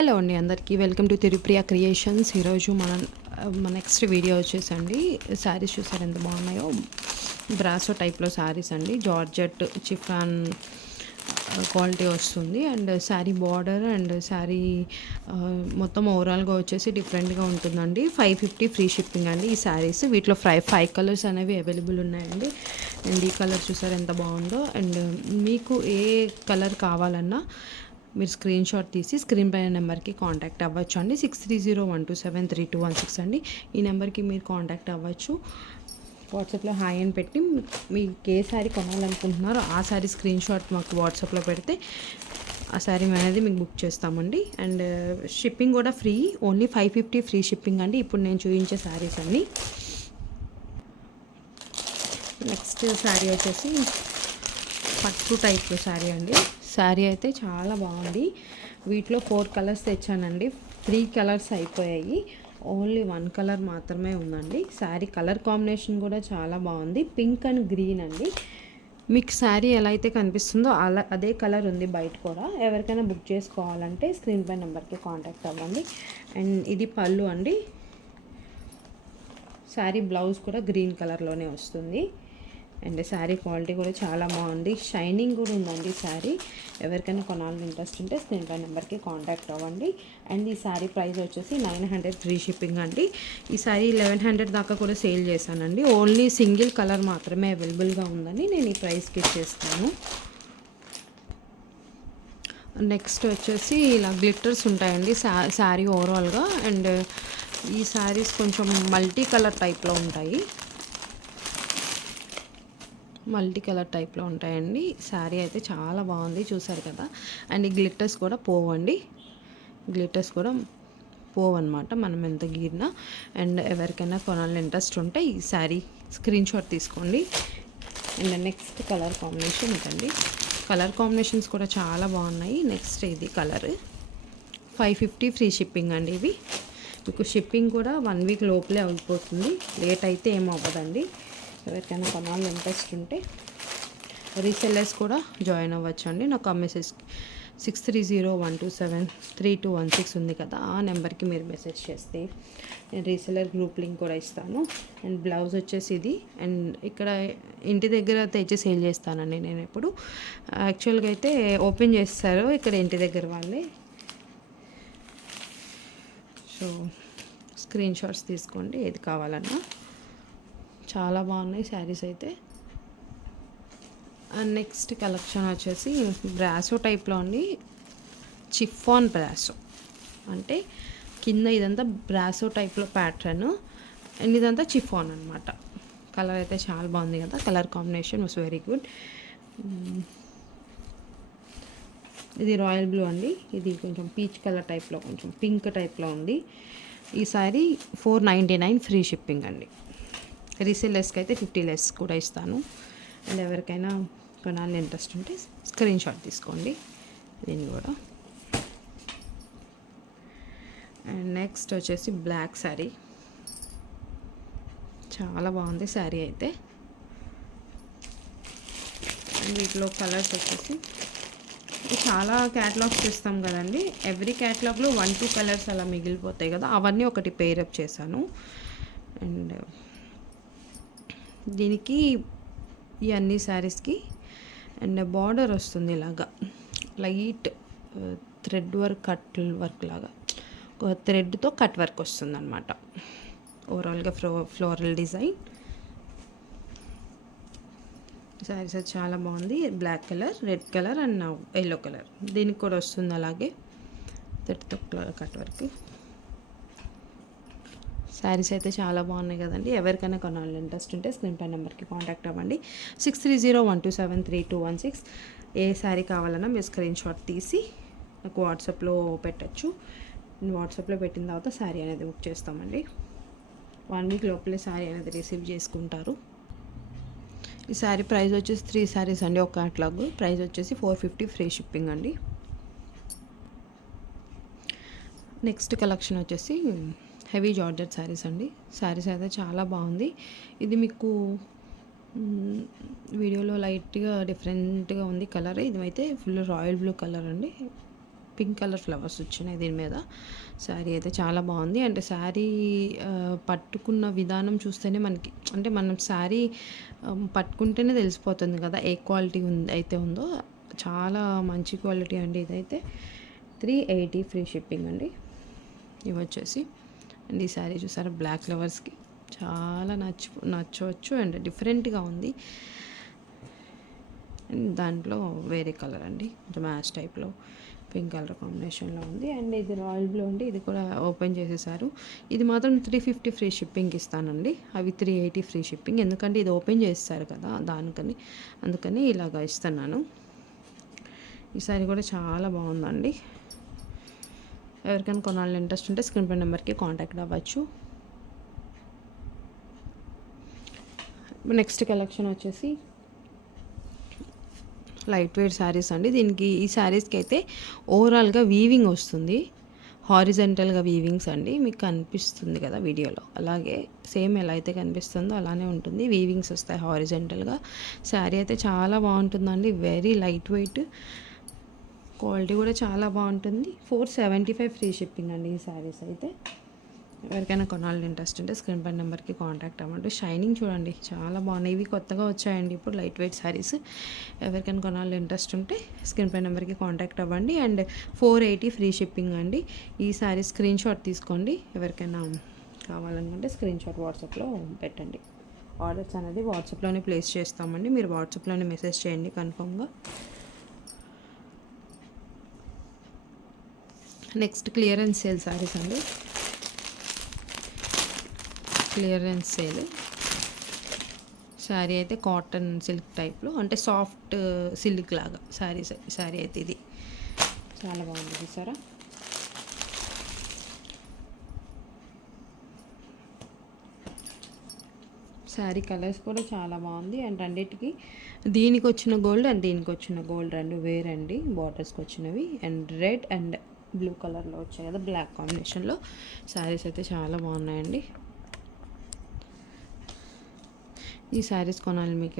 Hello అండి అందరికీ welcome to తిరుప్రియ creations. ఈరోజు మన నెక్స్ట్ వీడియో వచ్చేసండి శారీస్ చూసారు ఎంత బాగున్నాయో. బ్రాసో టైప్లో శారీస్ అండి, జార్జెట్ చిఫాన్ క్వాలిటీ వస్తుంది. And sari border and sari మొత్తం ఓవరాల్గా వచ్చేసి డిఫరెంట్గా ఉంటుందండి. 550 ఫ్రీ షిప్పింగ్ అండి ఈ శారీస్. వీటిలో ఫైవ్ కలర్స్ అనేవి అవైలబుల్ ఉన్నాయండి. అండ్ ఈ కలర్ చూసారు ఎంత బాగుందో. అండ్ మీకు ఏ కలర్ కావాలన్నా మీరు స్క్రీన్ షాట్ తీసి స్క్రీన్ పైన నెంబర్కి కాంటాక్ట్ అవ్వచ్చు అండి. 6301273216 అండి. ఈ నెంబర్కి మీరు కాంటాక్ట్ అవ్వచ్చు. వాట్సాప్లో హాయ్ అని పెట్టి మీకు ఏ శారీ కొనాలనుకుంటున్నారో ఆ శారీ స్క్రీన్ షాట్ మాకు వాట్సాప్లో పెడితే ఆ శారీ అనేది మీకు బుక్ చేస్తామండి. అండ్ షిప్పింగ్ కూడా ఫ్రీ, ఓన్లీ 550 ఫ్రీ షిప్పింగ్ అండి ఇప్పుడు నేను చూపించే శారీస్ అన్నీ. నెక్స్ట్ శారీ వచ్చేసి పట్టు టైప్ శారీ అండి. శారీ అయితే చాలా బాగుంది. వీటిలో 4 కలర్స్ తెచ్చానండి, 3 కలర్స్ అయిపోయాయి, ఓన్లీ 1 కలర్ మాత్రమే ఉందండి. శారీ కలర్ కాంబినేషన్ కూడా చాలా బాగుంది, పింక్ అండ్ గ్రీన్ అండి. మీకు శారీ ఎలా అయితే కనిపిస్తుందో అదే కలర్ ఉంది బయట కూడా. ఎవరికైనా బుక్ చేసుకోవాలంటే స్క్రీన్ పై నెంబర్కి కాంటాక్ట్ అవ్వండి. అండ్ ఇది పళ్ళు అండి. శారీ బ్లౌజ్ కూడా గ్రీన్ కలర్లోనే వస్తుంది. అండ్ శారీ క్వాలిటీ కూడా చాలా బాగుంది, షైనింగ్ కూడా ఉందండి శారీ. ఎవరికైనా కొనాలని ఇంట్రెస్ట్ ఉంటే స్క్రీన్ పై నెంబర్కి కాంటాక్ట్ అవ్వండి. అండ్ ఈ శారీ ప్రైస్ వచ్చేసి 900 ఫ్రీ షిప్పింగ్ అండి. ఈ శారీ 1100 దాకా కూడా సేల్ చేశానండి. ఓన్లీ సింగిల్ కలర్ మాత్రమే అవైలబుల్గా ఉందని నేను ఈ ప్రైస్కి ఇచ్చేస్తాను. నెక్స్ట్ వచ్చేసి ఇలా గ్లిట్టర్స్ ఉంటాయండి శారీ ఓవరాల్గా. అండ్ ఈ శారీస్ కొంచెం మల్టీ కలర్ టైప్లో ఉంటాయి, ఉంటాయండి. శారీ అయితే చాలా బాగుంది చూసారు కదా. అండ్ ఈ గ్లిట్టర్స్ కూడా పోవండి, పోవన్నమాట మనం ఎంత గీరినా. అండ్ ఎవరికైనా కొనాలని ఇంట్రెస్ట్ ఉంటే ఈ శారీ స్క్రీన్ షాట్ తీసుకోండి. అండ్ నెక్స్ట్ కలర్ కాంబినేషన్ ఇదండి. కలర్ కాంబినేషన్స్ కూడా చాలా బాగున్నాయి. నెక్స్ట్ ఇది కలర్ 550 ఫ్రీ షిప్పింగ్ అండి. ఇవి మీకు షిప్పింగ్ కూడా 1 వీక్ లోపలే అయిపోతుంది, లేట్ అయితే ఏం అవ్వదండి. ఎవరికైనా కొనాలని ఇంట్రెస్ట్ ఉంటే రీసెల్లర్స్ కూడా జాయిన్ అవ్వచ్చు అండి. నాకు ఆ మెసేజ్ 6301273216 ఉంది కదా, ఆ నెంబర్కి మీరు మెసేజ్ చేస్తే నేను రీసెల్లర్ గ్రూప్ లింక్ కూడా ఇస్తాను. అండ్ బ్లౌజ్ వచ్చేసి ఇది. అండ్ ఇక్కడ ఇంటి దగ్గర తెచ్చి సేల్ చేస్తానండి నేను ఎప్పుడు. యాక్చువల్గా అయితే ఓపెన్ చేస్తారు ఇక్కడ ఇంటి దగ్గర వాళ్ళే. సో స్క్రీన్ షాట్స్ తీసుకోండి ఏది కావాలన్నా. చాలా బాగున్నాయి శారీస్ అయితే. అండ్ నెక్స్ట్ కలెక్షన్ వచ్చేసి బ్రాసో టైప్లో అండి, చిఫాన్ బ్రాసో అంటే కింద ఇదంతా బ్రాసో టైప్లో ప్యాటర్న్ అండ్ ఇదంతా చిఫాన్ అనమాట. కలర్ అయితే చాలా బాగుంది కదా, colour combination was very good. ఇది రాయల్ బ్లూ అండి, ఇది కొంచెం పీచ్ కలర్ టైప్లో కొంచెం పింక్ టైప్లో ఉంది. ఈ సారీ 499 ఫ్రీ షిప్పింగ్ అండి. రీసేలర్స్కి అయితే 50 లెస్ కూడా ఇస్తాను. అండ్ ఎవరికైనా కొనాలని ఇంట్రెస్ట్ ఉంటే స్క్రీన్ షాట్ తీసుకోండి దీన్ని కూడా. అండ్ నెక్స్ట్ వచ్చేసి బ్లాక్ శారీ, చాలా బాగుంది శారీ అయితే. అండ్ వీటిలో కలర్స్ వచ్చేసి చాలా క్యాటలాగ్స్ చేస్తాం కదండి, ఎవ్రీ క్యాటలాగ్లో 1-2 కలర్స్ అలా మిగిలిపోతాయి కదా, అవన్నీ ఒకటి పేరప్ చేశాను. అండ్ దీనికి ఈ అన్ని శారీస్కి అండ్ బార్డర్ వస్తుంది ఇలాగా light thread work, cut work లాగా థ్రెడ్తో కట్ వర్క్ వస్తుంది అనమాట. ఓవరాల్గా ఫ్లోరల్ డిజైన్. శారీస్ చాలా బాగుంది, black colour, red colour and yellow colour. దీనికి కూడా వస్తుంది అలాగే థ్రెడ్తో కట్ వర్క్. శారీస్ అయితే చాలా బాగున్నాయి కదండి. ఎవరికైనా కొనాలని ఇంట్రెస్ట్ ఉంటే స్క్రీన్ పై నెంబర్కి కాంటాక్ట్ అవ్వండి. 6301273216. ఏ శారీ కావాలన్నా మీరు స్క్రీన్ షాట్ తీసి నాకు వాట్సాప్లో పెట్టచ్చు. వాట్సాప్లో పెట్టిన తర్వాత శారీ అనేది బుక్ చేస్తామండి. 1 వీక్ లోపలే శారీ అనేది రిసీవ్ చేసుకుంటారు. ఈ శారీ ప్రైస్ వచ్చేసి 3 శారీస్ అండి, ఒక క్యాటలాగ్. ప్రైస్ వచ్చేసి 450 ఫ్రీ షిప్పింగ్ అండి. నెక్స్ట్ కలెక్షన్ వచ్చేసి హెవీ జార్జెట్ శారీస్ అండి. శారీస్ అయితే చాలా బాగుంది. ఇది మీకు వీడియోలో లైట్గా డిఫరెంట్గా ఉంది కలర్. ఇది అయితే ఫుల్ రాయల్ బ్లూ కలర్ అండి, పింక్ కలర్ ఫ్లవర్స్ వచ్చినాయి దీని మీద. శారీ అయితే చాలా బాగుంది. అంటే శారీ పట్టుకున్న విధానం చూస్తేనే మనకి, అంటే మనం శారీ పట్టుకుంటేనే తెలిసిపోతుంది కదా ఏ క్వాలిటీ అయితే ఉందో. చాలా మంచి క్వాలిటీ అండి ఇదైతే. 380 ఫ్రీ షిప్పింగ్ అండి. ఇవి వచ్చేసి అండ్ ఈ శారీ చూసారా బ్లాక్ ఫ్లవర్స్కి చాలా నచ్చవచ్చు అండ్ డిఫరెంట్గా ఉంది. అండ్ దాంట్లో వేరే కలర్ అండి, కొంచెం మ్యాచ్ టైప్లో పింక్ కలర్ కాంబినేషన్లో ఉంది. అండ్ ఇది రాయల్ బ్లూ అండి, ఇది కూడా ఓపెన్ చేసేసారు. ఇది మాత్రం 350 ఫ్రీ షిప్పింగ్ ఇస్తానండి. అవి 380 ఫ్రీ షిప్పింగ్, ఎందుకంటే ఇది ఓపెన్ చేస్తారు కదా అందుకని ఇలాగ ఇస్తున్నాను. ఈ సారీ కూడా చాలా బాగుందండి. ఎవరికైనా కొనాలని ఇంట్రెస్ట్ ఉంటే స్క్రీన్ పై నెంబర్కి కాంటాక్ట్ అవ్వచ్చు. నెక్స్ట్ కలెక్షన్ వచ్చేసి లైట్ వెయిట్ శారీస్ అండి. ఈ శారీస్కి అయితే ఓవరాల్గా వీవింగ్ వస్తుంది, హారిజెంటల్గా వీవింగ్స్ అండి. మీకు కనిపిస్తుంది కదా వీడియోలో, అలాగే సేమ్ ఎలా అయితే కనిపిస్తుందో అలానే ఉంటుంది. వీవింగ్స్ వస్తాయి హారిజెంటల్గా. శారీ అయితే చాలా బాగుంటుందండి, వెరీ లైట్ వెయిట్, క్వాలిటీ కూడా చాలా బాగుంటుంది. 475 ఫ్రీ షిప్పింగ్ అండి ఈ శారీస్ అయితే. ఎవరికైనా కొనాలని ఇంట్రెస్ట్ ఉంటే స్క్రీన్ పై నెంబర్కి కాంటాక్ట్ అవ్వండి. షైనింగ్ చూడండి చాలా బాగున్నాయి, ఇవి కొత్తగా వచ్చాయండి ఇప్పుడు లైట్ వెయిట్ శారీస్. ఎవరికైనా కొనాలని ఇంట్రెస్ట్ ఉంటే స్క్రీన్ పై నెంబర్కి కాంటాక్ట్ అవ్వండి. అండ్ 480 ఫ్రీ షిప్పింగ్ అండి. ఈ శారీ స్క్రీన్ షాట్ తీసుకోండి. ఎవరికైనా కావాలనుకుంటే స్క్రీన్ షాట్ వాట్సాప్లో పెట్టండి. ఆర్డర్స్ అనేది వాట్సాప్లోనే ప్లేస్ చేస్తామండి, మీరు వాట్సాప్లోనే మెసేజ్ చేయండి కన్ఫర్మ్గా. నెక్స్ట్ క్లియరెన్స్ సేల్ శారీస్ అండి. క్లియరెన్స్ సేల్ శారీ అయితే కాటన్ సిల్క్ టైప్లో, అంటే సాఫ్ట్ సిల్క్ లాగా శారీ అయితే ఇది చాలా బాగుంది చూసారా. శారీ కలర్స్ కూడా చాలా బాగుంది. అండ్ రెండింటికి దీనికి వచ్చిన గోల్డ్ అండ్ దీనికి వచ్చిన గోల్డ్ రెండు వేరండి, బార్డర్స్కి వచ్చినవి. అండ్ రెడ్ అండ్ బ్లూ కలర్లో వచ్చాయి కదా, బ్లాక్ కాంబినేషన్లో. శారీస్ అయితే చాలా బాగున్నాయండి. ఈ శారీస్ కొనాలి మీకు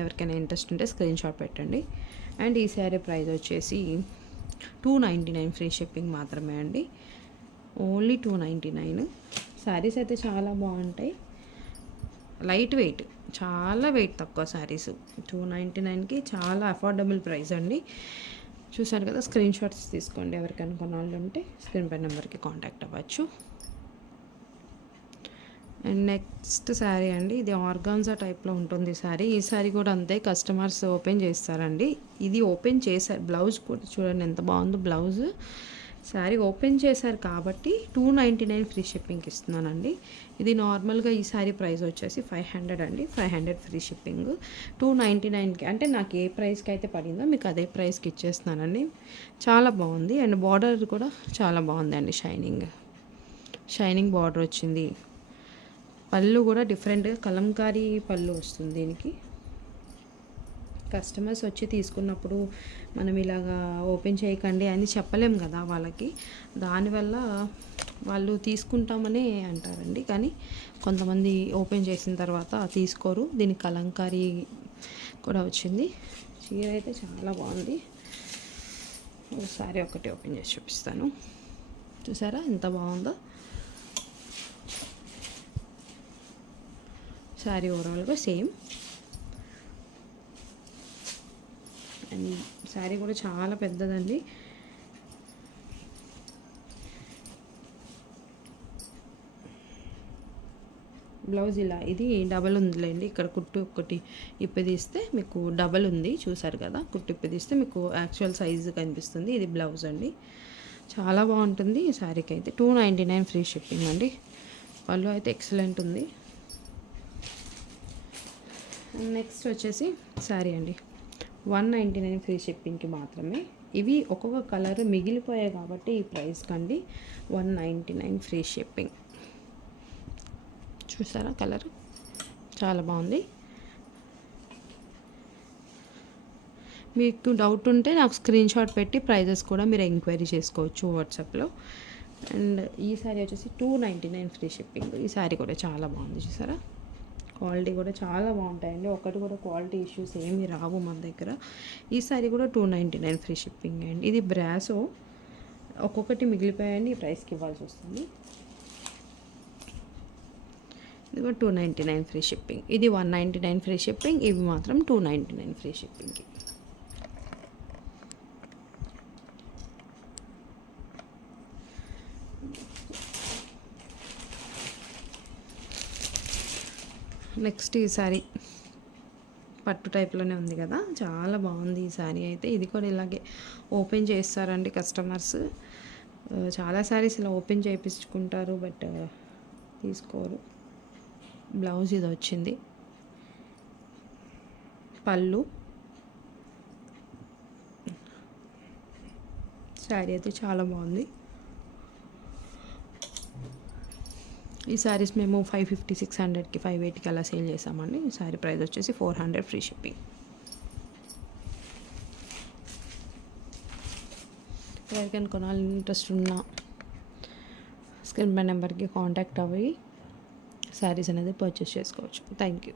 ఎవరికైనా ఇంట్రెస్ట్ ఉంటే స్క్రీన్ షాట్ పెట్టండి. అండ్ ఈ శారీ ప్రైస్ వచ్చేసి 299 ఫ్రీ షిప్పింగ్ మాత్రమే అండి, ఓన్లీ 299. శారీస్ అయితే చాలా బాగుంటాయి, లైట్ వెయిట్, చాలా వెయిట్ తక్కువ శారీస్. 299కి చాలా అఫోర్డబుల్ ప్రైస్ అండి. చూసారు కదా, స్క్రీన్ షాట్స్ తీసుకోండి. ఎవరికైనా కొనాలంటే స్క్రీన్ పై నెంబర్కి కాంటాక్ట్ అవ్వచ్చు. అండ్ నెక్స్ట్ శారీ అండి, ఇది ఆర్గాన్జా టైప్లో ఉంటుంది శారీ. ఈ శారీ కూడా అంతే, కస్టమర్స్ ఓపెన్ చేస్తారండి. ఇది ఓపెన్ చేశారు, బ్లౌజ్ కూడా చూడండి ఎంత బాగుందో బ్లౌజ్. శారీ ఓపెన్ చేశారు కాబట్టి 299 ఫ్రీ షిప్పింగ్ ఇస్తున్నానండి. ఇది నార్మల్గా ఈ శారీ ప్రైస్ వచ్చేసి 500 అండి, 500 ఫ్రీ షిప్పింగ్. 299కి అంటే నాకు ఏ ప్రైస్కి అయితే పడిందో మీకు అదే ప్రైస్కి ఇచ్చేస్తున్నానండి. చాలా బాగుంది. అండ్ బార్డర్ కూడా చాలా బాగుందండి, షైనింగ్ బార్డర్ వచ్చింది. పళ్ళు కూడా డిఫరెంట్గా కలంకారీ పళ్ళు వస్తుంది దీనికి. కస్టమర్స్ వచ్చి తీసుకున్నప్పుడు మనం ఇలాగా ఓపెన్ చేయకండి అని చెప్పలేం కదా వాళ్ళకి, దానివల్ల వాళ్ళు తీసుకుంటామని అంటారండి. కానీ కొంతమంది ఓపెన్ చేసిన తర్వాత తీసుకోరు. దీనికి కలంకారీ కూడా వచ్చింది. చీర అయితే చాలా బాగుంది. ఒకసారి ఒకటి ఓపెన్ చేసి చూపిస్తాను. చూసారా ఎంత బాగుందో శారీ. ఓవరాల్గా సేమ్. అండ్ శారీ కూడా చాలా పెద్దదండి. బ్లౌజ్ ఇలా, ఇది డబల్ ఉందిలేండి, ఇక్కడ కుట్టు ఒకటి ఇప్పదీస్తే మీకు డబల్ ఉంది, చూసారు కదా. కుట్టు ఇప్పదీస్తే మీకు యాక్చువల్ సైజు కనిపిస్తుంది. ఇది బ్లౌజ్ అండి, చాలా బాగుంటుంది. ఈ శారీకి అయితే 299 ఫ్రీ షిప్పింగ్ అండి. పళ్ళు అయితే ఎక్సలెంట్ ఉంది. నెక్స్ట్ వచ్చేసి శారీ అండి, 199 ఫ్రీ షిప్పింగ్కి మాత్రమే. ఇవి ఒక్కొక్క కలర్ మిగిలిపోయాయి కాబట్టి ఈ ప్రైస్ కండి 199 ఫ్రీ షిప్పింగ్. చూసారా కలర్ చాలా బాగుంది. మీకు డౌట్ ఉంటే నాకు స్క్రీన్ షాట్ పెట్టి ప్రైజెస్ కూడా మీరు ఎంక్వైరీ చేసుకోవచ్చు వాట్సాప్లో. అండ్ ఈ శారీ వచ్చేసి 299 ఫ్రీ షిప్పింగ్. ఈ శారీ కూడా చాలా బాగుంది చూసారా, క్వాలిటీ కూడా చాలా బాగుంటాయండి. ఒకటి కూడా క్వాలిటీ ఇష్యూస్ ఏమీ రావు మన దగ్గర. ఈ శారీ కూడా 299 ఫ్రీ షిప్పింగ్ అండి. ఇది బ్రాసో ఒక్కొక్కటి మిగిలిపోయాయని ఈ ప్రైస్కి ఇవ్వాల్సి వస్తుంది. ఇదిగో 299 ఫ్రీ షిప్పింగ్. ఇది 199 ఫ్రీ షిప్పింగ్. ఇవి మాత్రం 299 ఫ్రీ షిప్పింగ్కి. నెక్స్ట్ ఈ సారీ పట్టు టైప్లోనే ఉంది కదా, చాలా బాగుంది ఈ సారీ అయితే. ఇది కూడా ఇలాగే ఓపెన్ చేస్తారండి కస్టమర్స్. చాలా సారీస్ ఇలా ఓపెన్ చేయించుకుంటారు, బట్ తీసుకోరు. బ్లౌజ్ ఇది వచ్చింది, పళ్ళు. శారీ అయితే చాలా బాగుంది. ఈ శారీస్ మేము 550, 600కి, 580కి అలా సేల్ చేసామండి. ఈ శారీ ప్రైస్ వచ్చేసి 400 ఫ్రీ షిప్పింగ్. ఎవరికైనా కొనాలని ఇంట్రెస్ట్ ఉన్న స్క్రీన్ పై నెంబర్కి కాంటాక్ట్ అవ్వి శారీస్ అనేది పర్చేస్ చేసుకోవచ్చు. Thank you.